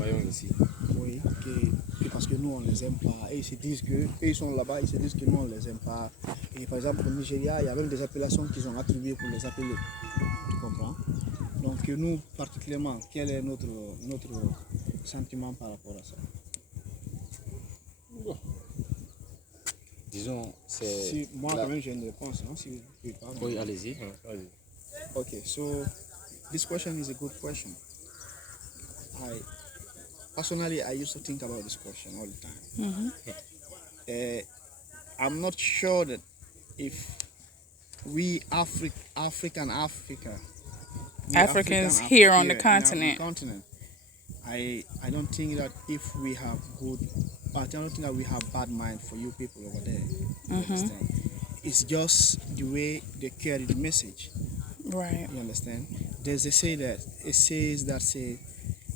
voyons ici. Oui, parce que nous, on les aime pas. Et ils se disent que, eux, ils sont là-bas, ils se disent que nous, on les aime pas. Et par exemple, au Nigeria, il y a même des appellations qu'ils ont attribuées pour les appeler. Tu comprends? Donc, nous, particulièrement, quel est notre sentiment par rapport à ça? Bon. Disons, c'est... Si, moi, quand même, j'ai une réponse. Hein, si vous pouvez pas. Oui, allez-y. Okay, so this question is a good question. Personally, I used to think about this question all the time. I'm not sure that if we Africans here on the continent, continent. I don't think that if we have I don't think that we have bad mind for you people over there. You understand? It's just the way they carry the message. Right. You understand? There's a say that it says that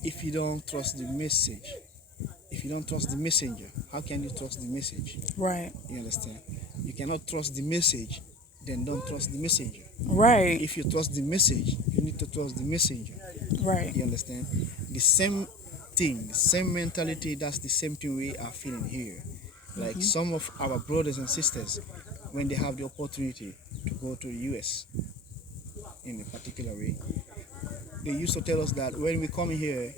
if you don't trust the message, if you don't trust the messenger, how can you trust the message? Right. You understand? You cannot trust the message, then don't trust the messenger. Right. If you trust the message, you need to trust the messenger. Right. You understand? The same thing, the same mentality, that's the same thing we are feeling here. Like some of our brothers and sisters, when they have the opportunity to go to the US in a particular way, they used to tell us that when we come here,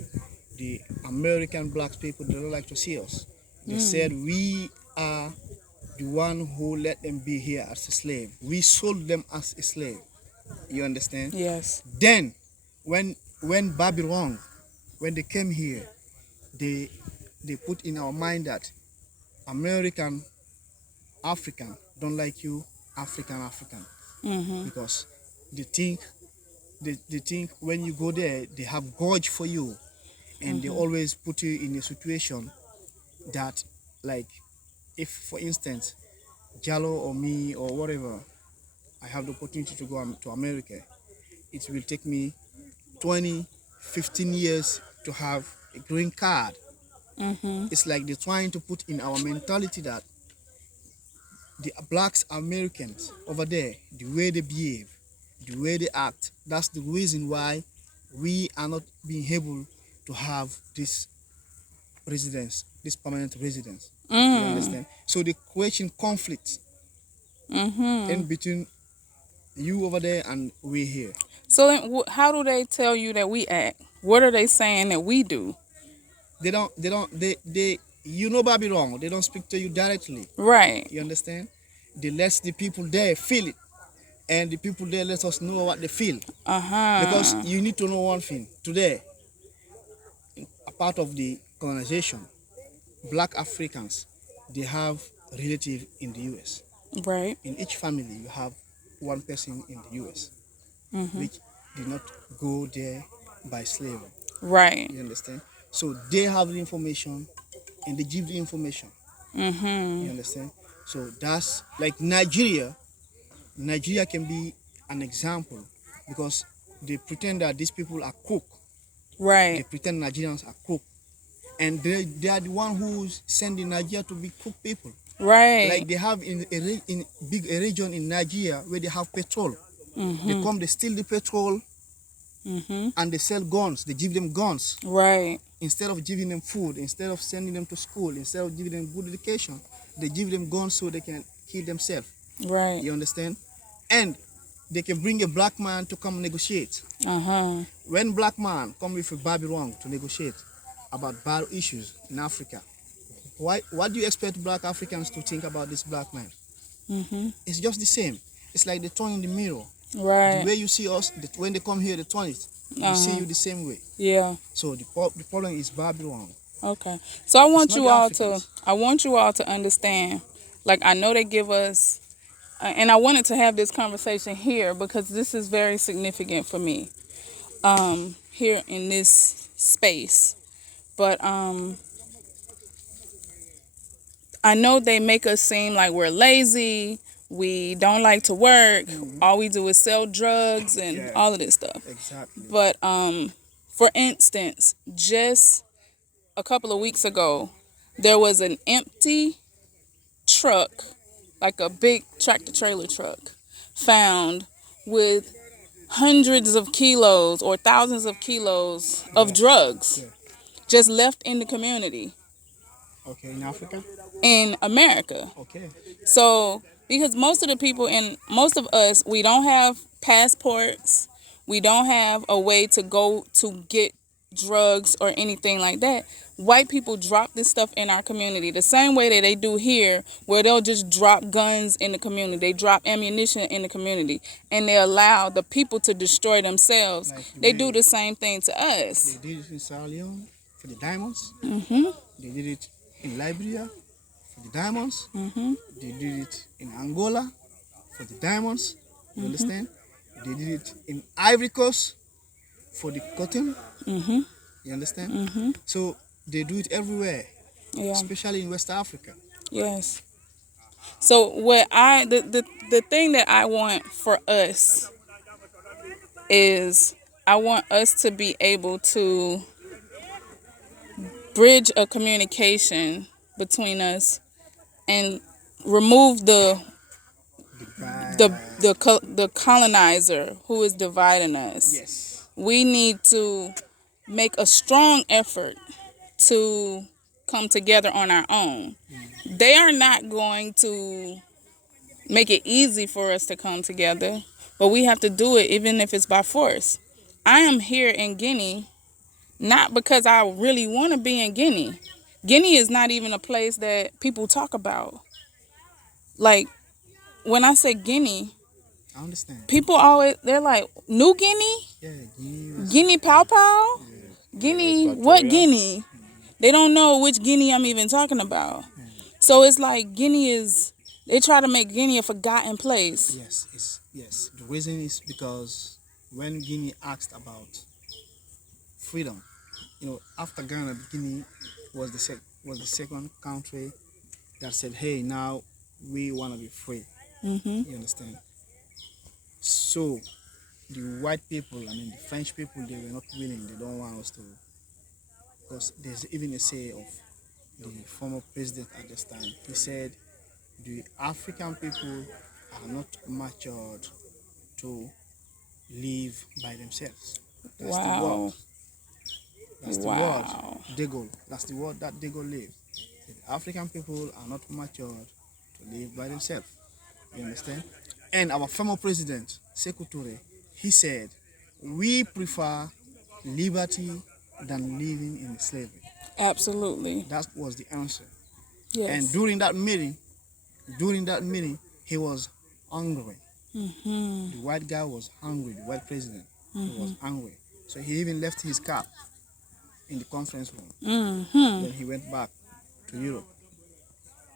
the American black people, they don't like to see us. They said we are the one who let them be here as a slave. We sold them as a slave. You understand? Yes. Then, when Babylon, when they came here, they put in our mind that African don't like you, African, because they think when you go there, they have gorge for you, and they always put you in a situation that, like, if for instance, Diallo or me or whatever, I have the opportunity to go to America, it will take me 15 years to have a green card. It's like they're trying to put in our mentality that the blacks Americans over there, the way they behave, the way they act, that's the reason why we are not being able to have this residence, this permanent residence. You understand? So they creating conflict in between you over there and we here. So then, how do they tell you that we act? What are they saying that we do? They you know Babylon, they don't speak to you directly. Right. You understand? They let the people there feel it. And the people there let us know what they feel. Because you need to know one thing. Today, a part of the colonization, black Africans, they have relatives in the US. Right. In each family, you have one person in the US, which did not go there by slavery. Right. You understand? So they have the information and they give the information. You understand? So that's like Nigeria. Nigeria can be an example because they pretend that these people are cook. Right. They pretend Nigerians are cook. And they are the one who's sending Nigeria to be cook people. Right. Like they have in a region in Nigeria where they have petrol. They come, they steal the petrol, and they sell guns. They give them guns. Right. Instead of giving them food, instead of sending them to school, instead of giving them good education, they give them guns so they can kill themselves. Right. You understand? And they can bring a black man to come negotiate. When black man come with a Babylon to negotiate about bad issues in Africa, what do you expect black Africans to think about this black man? It's just the same. It's like they turn in the mirror. Right. The way you see us, when they come here, they turn it. We see you the same way. Yeah. So the problem is Babylon. Okay. So I want you all to understand. Like, I know they give us, and I wanted to have this conversation here because this is very significant for me, here in this space. But I know they make us seem like we're lazy. We don't like to work. All we do is sell drugs and all of this stuff. Exactly. But for instance, just a couple of weeks ago, there was an empty truck, like a big tractor trailer truck, found with hundreds of kilos or thousands of kilos of drugs. just left in the community Okay, in Africa. in America. Okay. So, because most of the people and most of us, we don't have passports, we don't have a way to go to get drugs or anything like that. White people drop this stuff in our community the same way that they do here, where they'll just drop guns in the community, they drop ammunition in the community, and they allow the people to destroy themselves. Like They do the same thing to us. they did it in Sierra Leone for the diamonds. Mhm. They did it in Liberia for the diamonds. Mhm. They did it in Angola for the diamonds. You understand? They did it in Ivory Coast for the cotton. Mhm. You understand? Mhm. So they do it everywhere, Yeah. especially in West Africa. Yes. So the thing that I want for us is I want us to be able to bridge a communication between us and remove the colonizer who is dividing us. Yes. We need to make a strong effort to come together on our own. They are not going to make it easy for us to come together, but we have to do it even if it's by force. I am here in Guinea not because I really want to be in Guinea. Guinea is not even a place that people talk about. Like, when I say Guinea, I understand. people always, they're like, New Guinea? Yeah, Guinea. Guinea Pow Pow? Guinea, what Guinea? They don't know which Guinea I'm even talking about. So it's like Guinea is, they try to make Guinea a forgotten place. Yes. The reason is because when Guinea asked about freedom, after Ghana, Guinea was the second country that said, "Hey, now we want to be free." Mm-hmm. You understand? So the white people, the French people, they were not willing. They don't want us to, because there's even a say of the former president at this time. He said the African people are not matured to live by themselves. That's the word. Wow. That's the word. De Gaulle. That's the word that De Gaulle lived. The African people are not matured to live by themselves. You understand? And our former president, Sekou Touré, he said, we prefer liberty than living in slavery. Absolutely. That was the answer. Yes. And during that meeting, he was hungry. Mm-hmm. The white guy was hungry, the white president. He was hungry. So he even left his cap in the conference room. Mm-hmm. Then he went back to Europe.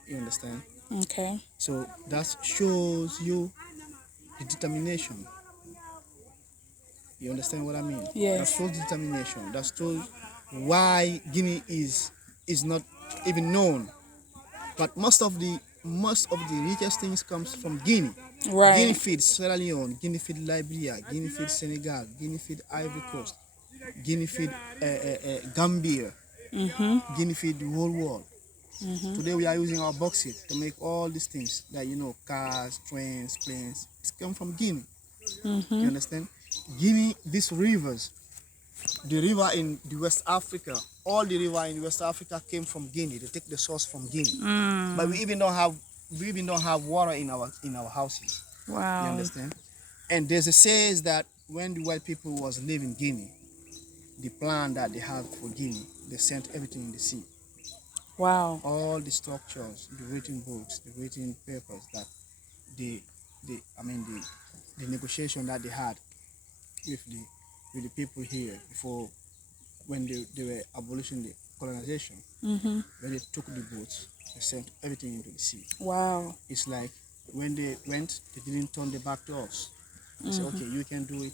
You understand? Okay. So that shows you the determination. You understand what I mean? Yes. That shows determination. That shows why Guinea is not even known. But most of the richest things comes from Guinea. Right. Guinea feeds Sierra Leone, Guinea feed Liberia, Guinea feed Senegal, Guinea feed Ivory Coast, Guinea feed Gambia, Guinea feed the whole world. Today we are using our bauxite to make all these things that cars, trains, planes. It's come from Guinea. You understand? Guinea, these rivers, the river in the West Africa, all the river in West Africa came from Guinea. They take the source from Guinea. But we even don't have water in our houses. Wow. You understand? And there's a says that when the white people was leaving Guinea, the plan that they had for Guinea, they sent everything in the sea. Wow. All the structures, the written books, the written papers that the negotiation that they had with the people here before, when they were abolishing the colonization, when they took the boats, they sent everything into the sea. Wow. It's like when they went, they didn't turn their back to us. They said, okay, you can do it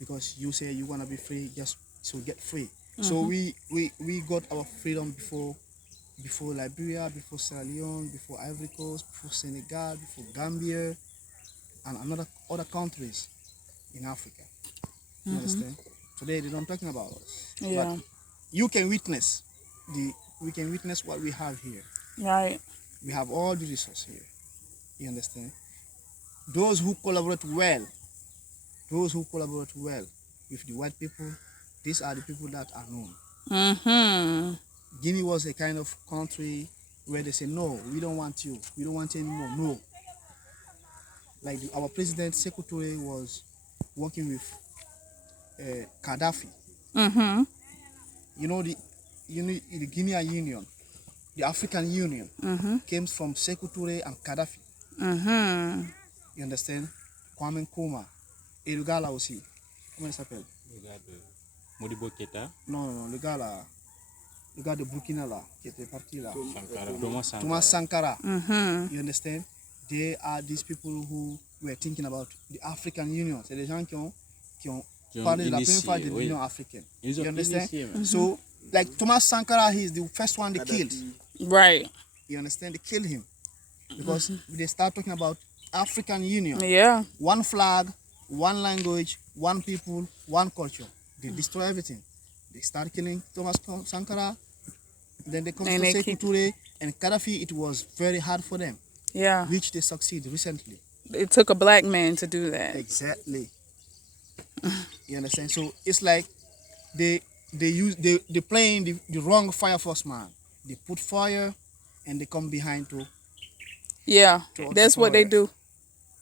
because you say you want to be free, just so get free. So we got our freedom before Liberia, before Sierra Leone, before Ivory Coast, before Senegal, before Gambia, and other countries in Africa. You understand? Today they don't talking about us. Yeah. But you can witness we can witness what we have here. Right. We have all the resources here. You understand? Those who collaborate well with the white people, these are the people that are known. Mm-hmm. Guinea was a kind of country where they say, no, we don't want you. We don't want you anymore. No. Like our president, Secretary, was working with Gaddafi. Mm-hmm. You know, the Guinea Union, the African Union, came from Secretary and Gaddafi. Mm-hmm. You understand? Kwame Nkrumah. Et le gars là aussi. Comment il s'appelle? Le gars de Modibo Keita. Non, le gars là. Le gars de Burkina là, qui était parti là. Thomas Sankara. Mm-hmm. You understand? They are these people who were thinking about the African Union. C'est des gens qui ont parlé de la première fois de l'Union africaine. You understand? So, like Thomas Sankara, he's the first one they killed. Right. You understand? They killed him. Because they start talking about African Union. Yeah. One flag, one language, one people, one culture. They destroy everything. They start killing Thomas Sankara. Then they come to Sekou Touré and Gaddafi. It was very hard for them. Yeah. Which they succeed recently. It took a black man to do that. Exactly. You understand? So it's like they playing the wrong fire force man. They put fire and they come behind to. Yeah, that's what they do.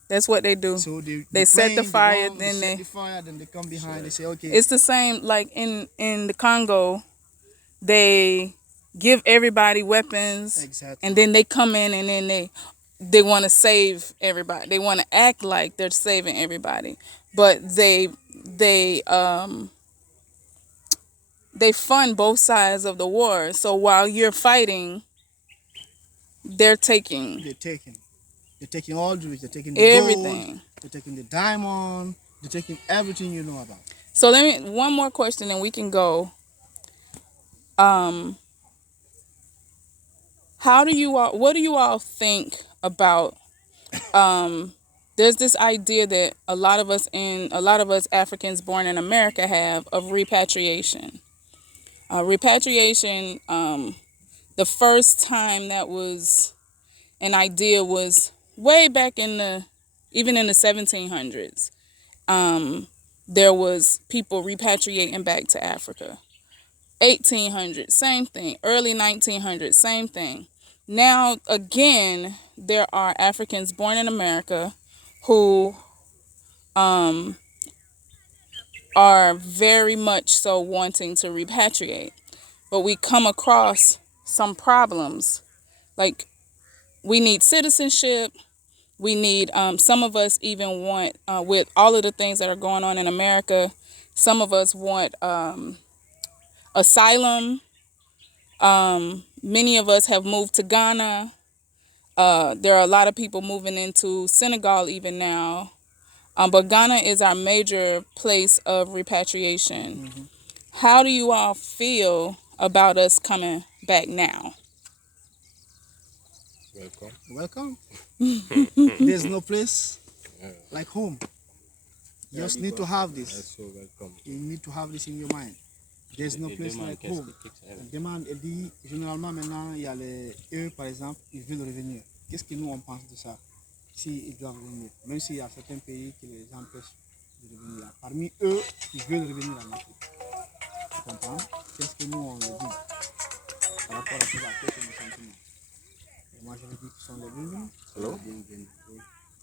That's what they do. So they set the fire, then they set the fire, then they come behind. They say, okay. It's the same like in the Congo. They give everybody weapons, exactly, and then they come in and then they want to save everybody. They want to act like they're saving everybody, but they fund both sides of the war. So while you're fighting, they're taking all the rich. They're taking the everything. Gold, they're taking the diamond. They're taking everything you know about. So one more question, and we can go. What do you all think about? There's this idea that a lot of us Africans born in America have of repatriation. Repatriation. The first time that was an idea was way back even in the 1700s. There was people repatriating back to Africa. 1800s, same thing. Early 1900s, same thing. Now, again, there are Africans born in America who are very much so wanting to repatriate. But we come across some problems. Like, we need citizenship. We need, some of us even want, with all of the things that are going on in America, some of us want asylum. Many of us have moved to Ghana. There are a lot of people moving into Senegal even now. But Ghana is our major place of repatriation. Mm-hmm. How do you all feel about us coming back now? Welcome. There's no place like home. You just need to have this. You need to have this in your mind. There's no place like home. La demande est dit, généralement maintenant, il y a eux par exemple, ils veulent revenir. Qu'est-ce que nous on pense de ça? Si ils doivent revenir, même s'il y a certains pays qui les empêchent de revenir. Parmi eux, ils veulent revenir en Afrique. Tu comprends? Qu'est-ce que nous on le dit par rapport à cela? Quels sont nos sentiments? La majorité qui sont les bienvenus.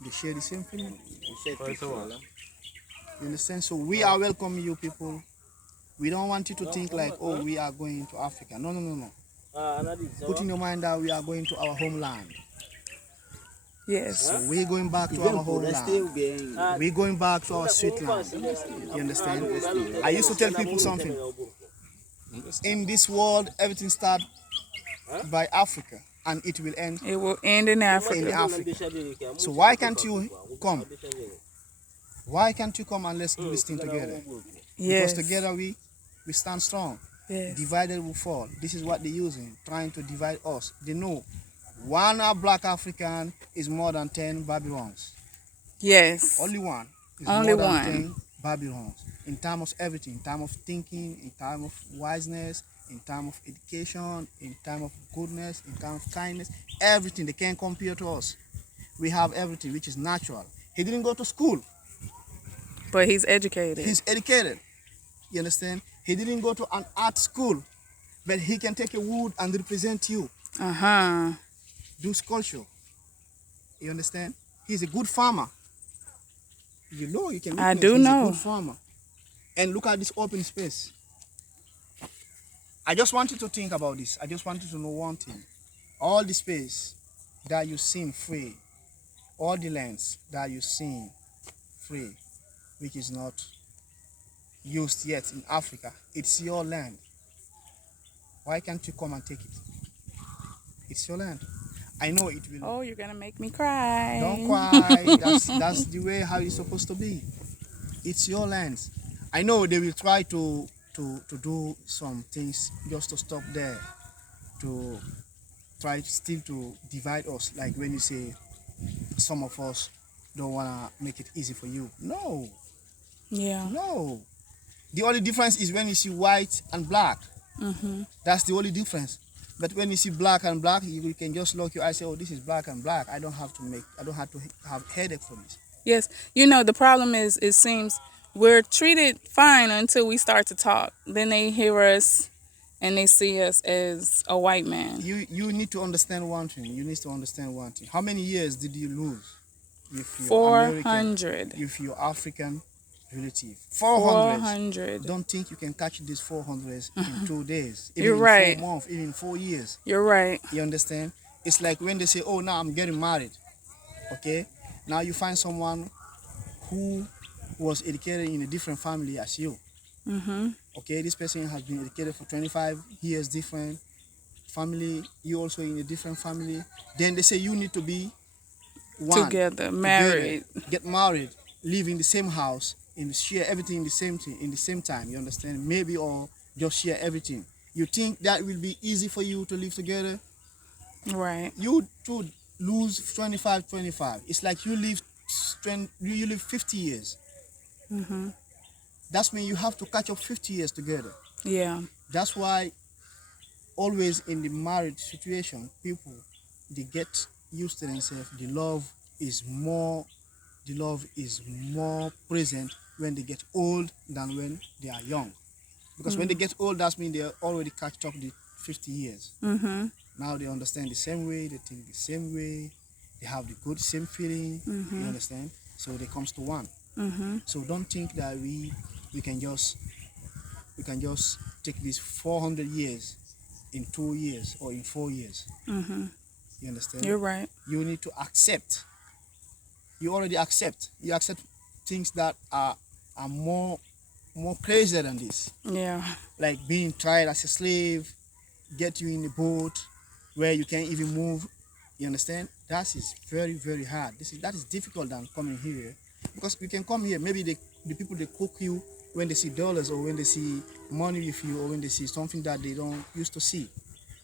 They share the same feeling. You understand? So we are welcoming you people. We don't want you to think like, oh, we are going to Africa. No. Put in your mind that we are going to our homeland. Yes. So we're going back to our homeland. We're going back to our sweet land. You understand? I used to tell people something. In this world, everything starts by Africa, and it will end. It will end in Africa. In Africa. So why can't you come? Why can't you come and let's do this thing together? Yes. Because together we stand strong. Yes. Divided will fall. This is what they're using, trying to divide us. They know one black African is more than 10 Babylons. Yes. Only one is Only more than one. 10 Babylons. In terms of everything, in terms of thinking, in terms of wiseness, in terms of education, in terms of goodness, in terms of kindness, everything. They can't compare to us. We have everything, which is natural. He didn't go to school. But he's educated. He's educated. You understand? He didn't go to an art school. but he can take a wood and represent you. Do sculpture. You understand? He's a good farmer. You know, you can. I do he's know. a good farmer. And look at this open space. I just want you to think about this. I just want you to know one thing. All the space that you seen free, all the lands that you seen free, which is not used yet in Africa, it's your land. Why can't you come and take it? It's your land. I know it will. Oh, you're gonna make me cry. Don't cry. That's the way how it's supposed to be. It's your land. I know they will try to do some things just to stop there, to try still to divide us. Like when you say some of us don't wanna make it easy for you. No. Yeah. No. The only difference is when you see white and black. That's the only difference. But when you see black and black, you can just look your eyes and say, oh, this is black and black. I don't have to have headache for this. Yes. You know, the problem is, it seems we're treated fine until we start to talk. Then they hear us and they see us as a white man. You need to understand one thing. You need to understand one thing. How many years did you lose if you're 400. if you're African relative? 400. 400. Don't think you can catch these 400s in 2 days. Even You're right. in 4 months, even 4 years. You're right. You understand? It's like when they say, oh, now I'm getting married. Okay? Now you find someone who was educated in a different family as you. Okay? This person has been educated for 25 years, different family. You also in a different family. Then they say you need to be one. Together, married. Get married, live in the same house, and share everything in the same thing, in the same time. You understand? Maybe, or just share everything. You think that will be easy for you to live together? Right. You to lose 25. It's like you live 50 years. That's when you have to catch up 50 years together. Yeah. That's why always in the marriage situation, people, they get used to themselves. The love is more present when they get old than when they are young. Because when they get old, that means they already catch up the 50 years. Now they understand the same way, they think the same way, they have the good same feeling. You understand? So they comes to one. So don't think that we can just take these 400 years in 2 years or in 4 years. You understand? You're right. You need to accept. You already accept. You accept things that are more crazier than this. Yeah. Like being tried as a slave, get you in a boat where you can't even move. You understand? That is very, very hard. That is difficult than coming here. Because you can come here, maybe the people, they cook you when they see dollars, or when they see money with you, or when they see something that they don't used to see.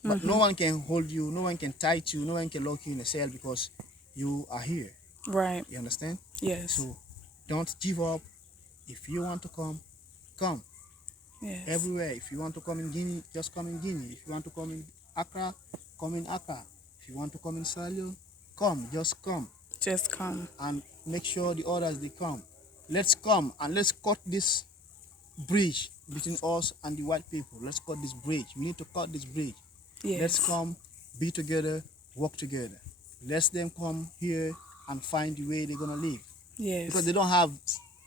But no one can hold you, no one can tie you, no one can lock you in a cell because you are here. Right. You understand? Yes. So don't give up. If you want to come, come. Yes. Everywhere. If you want to come in Guinea, just come in Guinea. If you want to come in Accra, come in Accra. If you want to come in Sierra Leone, come. Just come. Just come. And make sure the others, they come. Let's come and let's cut this bridge between us and the white people. Let's cut this bridge. We need to cut this bridge. Yes. Let's come, be together, work together. Let them come here and find the way they're going to live. Yes. Because they don't have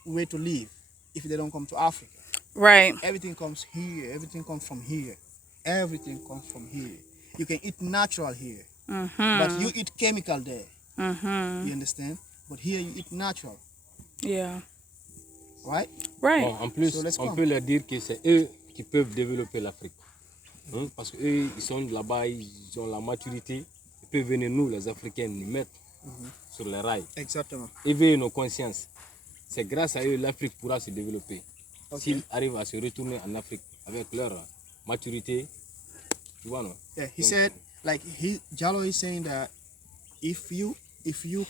way to live if they don't come to Africa. Right. Everything comes here. Everything comes from here. Everything comes from here. You can eat natural here. But you eat chemical there. You understand? But here you eat natural. Yeah. Right? Right. Bon, en plus, on peut leur dire que c'est eux qui peuvent développer l'Afrique. Parce qu'eux, ils sont là-bas, ils ont la maturité. Ils peuvent venir, nous, les Africains, nous mettre sur les rails. Exactement. Éveiller nos consciences. C'est grâce à eux l'Afrique pourra se développer. S'ils arrivent à se retourner en Afrique avec leur maturité, tu vois, non? Yeah, he said, like, Diallo is saying that if you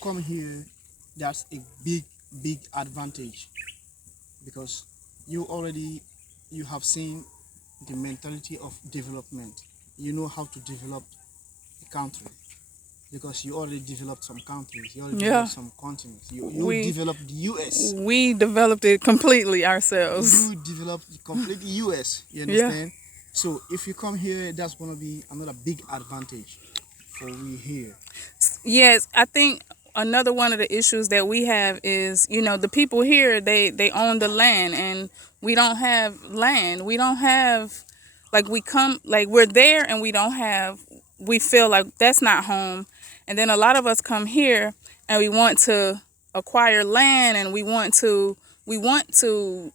come here, that's a big advantage, because you have seen the mentality of development. You know how to develop a country, because you already developed some countries. You already developed some continents. You developed the U.S. We developed it completely ourselves. You developed the complete U.S. You understand? So if you come here, that's gonna be another big advantage for we here. Yes, I think another one of the issues that we have is, the people here, they own the land, and we don't have land. We don't have, like, we're there and we feel like that's not home. And then a lot of us come here and we want to acquire land, and we want to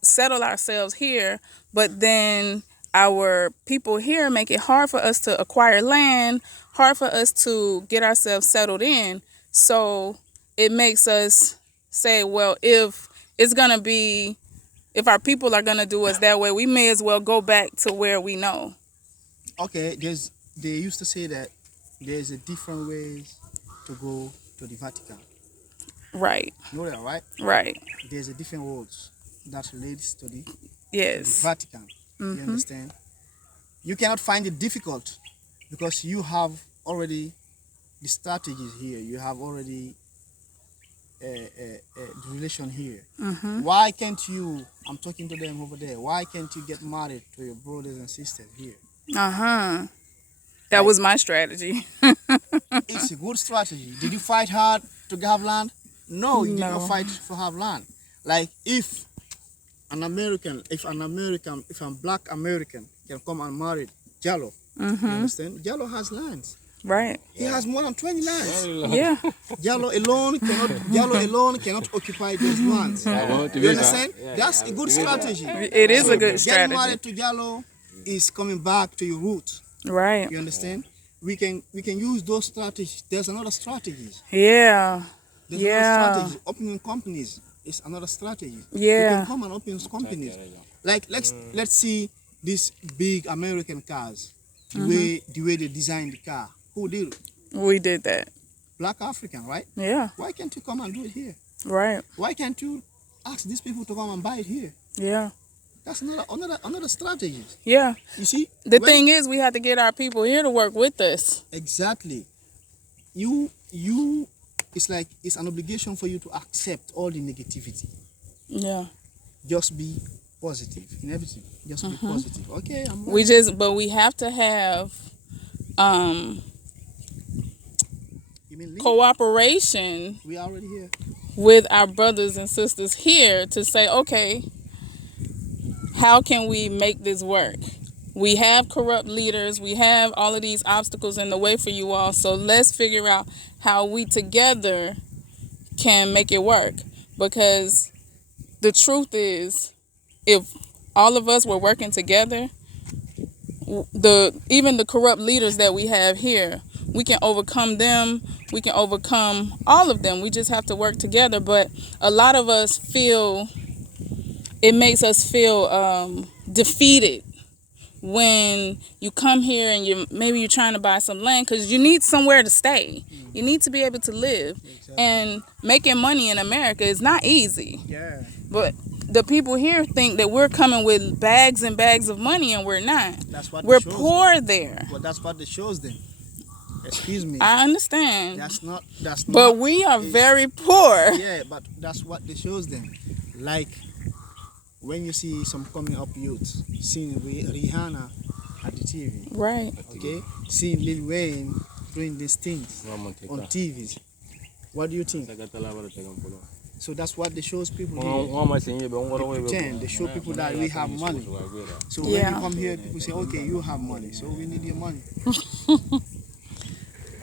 settle ourselves here, but then our people here make it hard for us to acquire land, hard for us to get ourselves settled in. So it makes us say, well, if our people are gonna do us that way, we may as well go back to where we know. Okay, they used to say that there's a different ways to go to the Vatican. Right. You know that, right? Right. There's a different roads that leads to the Yes. Vatican. You understand? You cannot find it difficult because you have already the strategies here. You have already the relation here. Why can't you, I'm talking to them over there, why can't you get married to your brothers and sisters here? That was my strategy. It's a good strategy. Did you fight hard to have land? No, you did not fight to have land. Like if a black American can come and marry Diallo, you understand? Diallo has lands. Right. He has more than 20 lands. Yeah. Diallo alone cannot occupy those lands. You understand? That's a good strategy. It is a good Getting strategy. married to Diallo is coming back to your roots. Right. You understand? We can use those strategies. There's another strategy. Yeah. There's another strategy. Opening companies is another strategy. Yeah. You can come and open companies. Like let's see these big American cars. The way they designed the car. Who did it? We did that. Black African, right? Yeah. Why can't you come and do it here? Right. Why can't you ask these people to come and buy it here? Yeah. That's another strategy. Yeah. You see? The thing is, we have to get our people here to work with us. Exactly. It's like it's an obligation for you to accept all the negativity. Yeah. Just be positive in everything. Just be positive. Okay, I'm But we have to have You mean leave? cooperation We are already here. with our brothers and sisters here to say, okay, how can we make this work? We have corrupt leaders. We have all of these obstacles in the way for you all. So let's figure out how we together can make it work. Because the truth is, if all of us were working together, even the corrupt leaders that we have here, we can overcome them. We can overcome all of them. We just have to work together. But a lot of us it makes us feel defeated when you come here and maybe you're trying to buy some land because you need somewhere to stay. You need to be able to live. Exactly. And making money in America is not easy. Yeah. But the people here think that we're coming with bags and bags of money, and we're not. That's what We're shows poor them. there. But that's what it shows them. Excuse me. I understand. That's not. But we are very poor. Yeah, but that's what it shows them. Like when you see some coming up youths seeing Rihanna at the TV. Right. Okay, seeing Lil Wayne doing these things on TVs. What do you think? So that's what they shows people here. They pretend, they show people that we have money. So when you come here, people say, okay, you have money, so we need your money.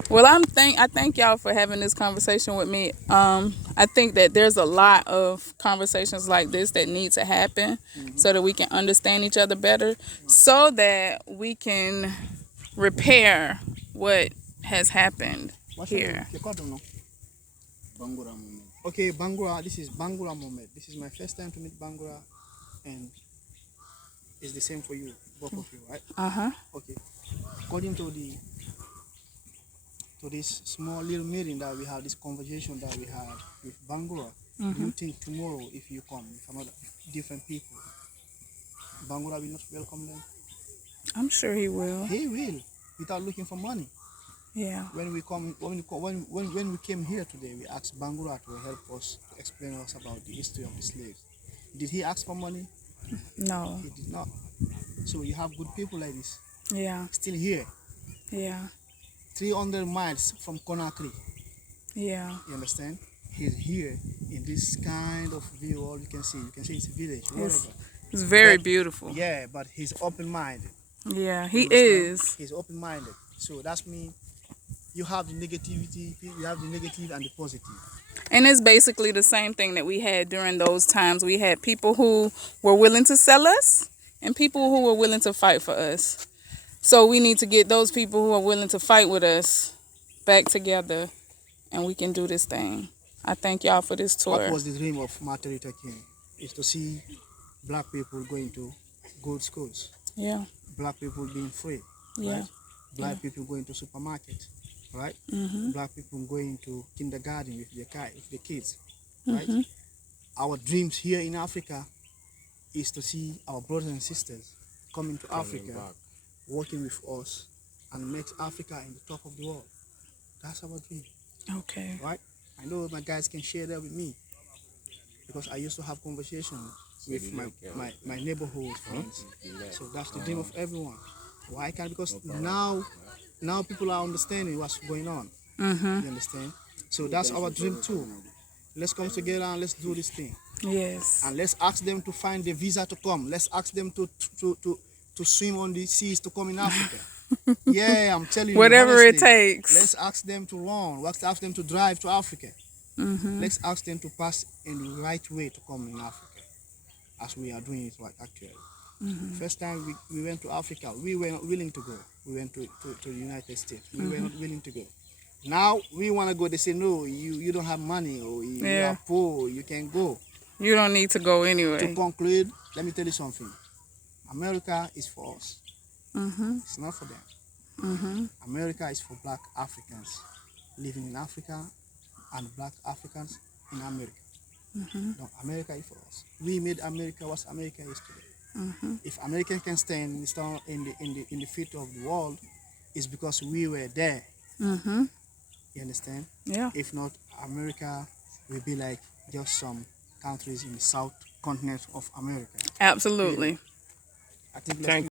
Well, I thank y'all for having this conversation with me. I think that there's a lot of conversations like this that need to happen so that we can understand each other better, so that we can repair what has happened here. Okay, Bangura, this is Bangura Mohammed. This is my first time to meet Bangura, and it's the same for you, both of you, right? Okay. According to this small little meeting that we had, this conversation that we had with Bangura, do you think tomorrow if you come, if another different people, Bangura will not welcome them? I'm sure he will. He will, without looking for money. Yeah. When we came here today, we asked Bangura to help us, to explain us about the history of the slaves. Did he ask for money? No. He did not. So you have good people like this Yeah. still here, Yeah. 300 miles from Conakry. Yeah. You understand? He's here in this kind of view. All you can see it's a village, whatever. It's very But- beautiful. Yeah, but he's open-minded. Yeah, You he understand? is. He's open-minded. So that's mean you have the negativity, you have the negative and the positive. And it's basically the same thing that we had during those times. We had people who were willing to sell us and people who were willing to fight for us. So we need to get those people who are willing to fight with us back together, and we can do this thing. I thank y'all for this tour. What was the dream of Martin Luther King? Is to see black people going to good schools, Yeah. black people being free, Yeah. right? Black people going to supermarket, right? Mm-hmm. Black people going to kindergarten with the kids, right? Mm-hmm. Our dreams here in Africa is to see our brothers and sisters coming to Africa, back. working with us, and make Africa in the top of the world. That's our dream, Okay. right? I know my guys can share that with me because I used to have conversations with my neighborhood friends. So that's the dream of everyone. Why can't? Because now people are understanding what's going on. Mm-hmm. You understand? So that's our dream too. Let's come together and let's do this thing. Yes. And let's ask them to find the visa to come. Let's ask them to swim on the seas to come in Africa. Yeah, I'm telling you. Whatever it honestly, takes. Let's ask them to run. Let's ask them to drive to Africa. Mm-hmm. Let's ask them to pass in the right way to come in Africa, as we are doing it right actually. Mm-hmm. First time we went to Africa, we were not willing to go. We went to the United States. We were not willing to go. Now we want to go. They say, no, you don't have money, or you Yeah. are poor, you can go. You don't need to go To anyway. conclude, let me tell you something. America is for us. Mm-hmm. It's not for them. Mm-hmm. America is for black Africans living in Africa and black Africans in America. Mm-hmm. No, America is for us. We made America what America is today. Mm-hmm. If America can stand in the feet of the world, it's because we were there. Mm-hmm. You understand? Yeah. If not, America will be like just some countries in the south continent of America. Absolutely. I think let's Thank